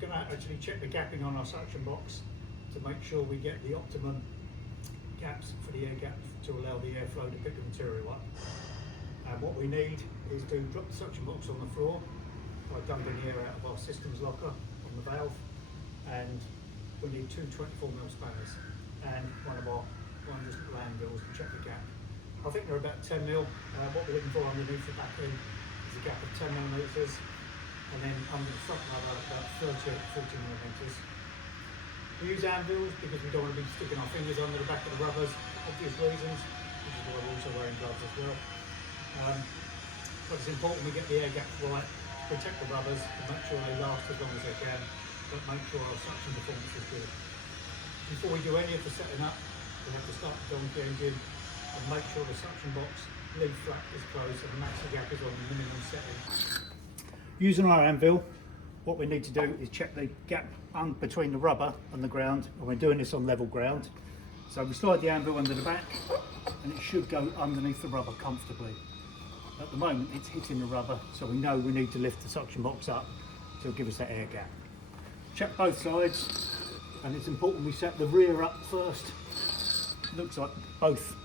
we're going to actually check the gapping on our suction box to make sure we get the optimum gaps for the air gap to allow the airflow to pick the material up. And what we need is to drop the suction box on the floor by dumping air out of our systems locker on the valve, and we need two 24mm spanners and one just little anvils to check the gap. I think they're about 10mm. What we're looking for underneath the back end is a gap of 10mm, and then under the front rubber about 30 to 40mm. We use anvils because we don't want to be sticking our fingers under the back of the rubbers for obvious reasons, which is why we're also wearing gloves as well. But it's important we get the air gaps right, protect the rubbers, and make sure they last as long as they can, but make sure our suction performance is good. Before we do any of the setting up, we have to start the donkey engine and make sure the suction box lead flap is closed and the maximum gap is on the minimum setting. Using our anvil, what we need to do is check the gap between the rubber and the ground, and we're doing this on level ground. So we slide the anvil under the back and it should go underneath the rubber comfortably. At the moment it's hitting the rubber, so we know we need to lift the suction box up to give us that air gap. Check both sides, and it's important we set the rear up first. Looks like both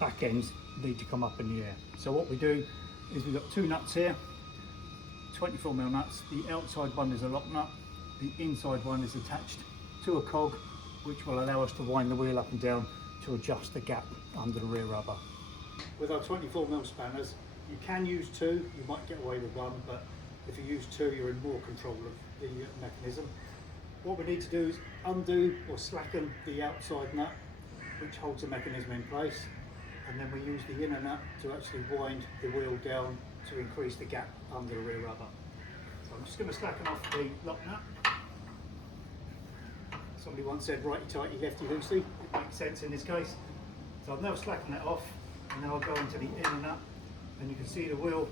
back ends need to come up in the air. So what we do is we've got two nuts here, 24mm nuts. The outside one is a lock nut, the inside one is attached to a cog, which will allow us to wind the wheel up and down to adjust the gap under the rear rubber. With our 24mm spanners, you can use two, you might get away with one, but if you use two you're in more control of the mechanism. What we need to do is undo or slacken the outside nut, which holds the mechanism in place, and then we use the inner nut to actually wind the wheel down to increase the gap under the rear rubber. So I'm just going to slacken off the lock nut. Somebody once said righty tighty, lefty loosey. It makes sense in this case. So I've now slackened that off, and now I'll go into the inner nut, and you can see the wheel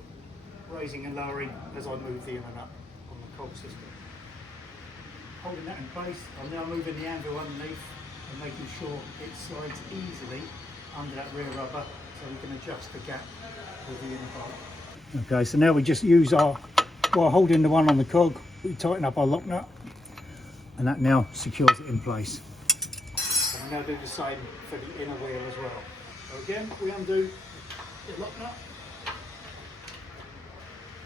raising and lowering as I move the inner nut on the cog system. Holding that in place, I'm now moving the anvil underneath and making sure it slides easily under that rear rubber so we can adjust the gap with the inner bolt. Okay, so now we just use while holding the one on the cog, we tighten up our lock nut, and that now secures it in place. And we now do the same for the inner wheel as well. So again, we undo the lock nut,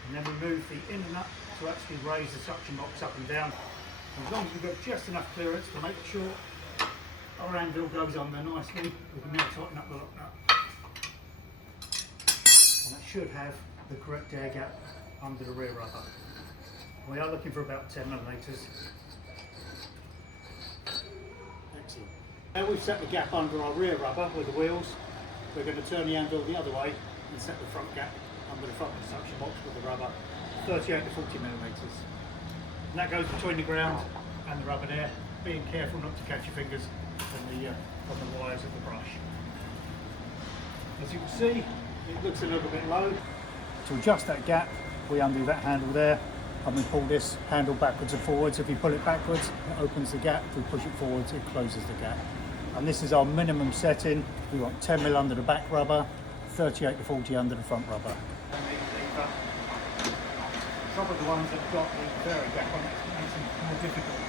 and then we move the inner nut to actually raise the suction box up and down. And as long as we've got just enough clearance to make sure our anvil goes under nicely, we can now tighten up the lock nut. And that should have the correct air gap under the rear rubber. We are looking for about 10mm. Excellent. Now we've set the gap under our rear rubber with the wheels, we're going to turn the anvil the other way and set the front gap under the front of the suction box with the rubber, 38 to 40mm. And that goes between the ground and the rubber there, being careful not to catch your fingers on the wires of the brush. As you can see, it looks a little bit low. To adjust that gap, we undo that handle there, and we pull this handle backwards and forwards. If you pull it backwards, it opens the gap. If we push it forwards, it closes the gap. And this is our minimum setting. We want 10mm under the back rubber, 38 to 40 under the front rubber. Some of the ones that have got the very gap on it makes them more difficult.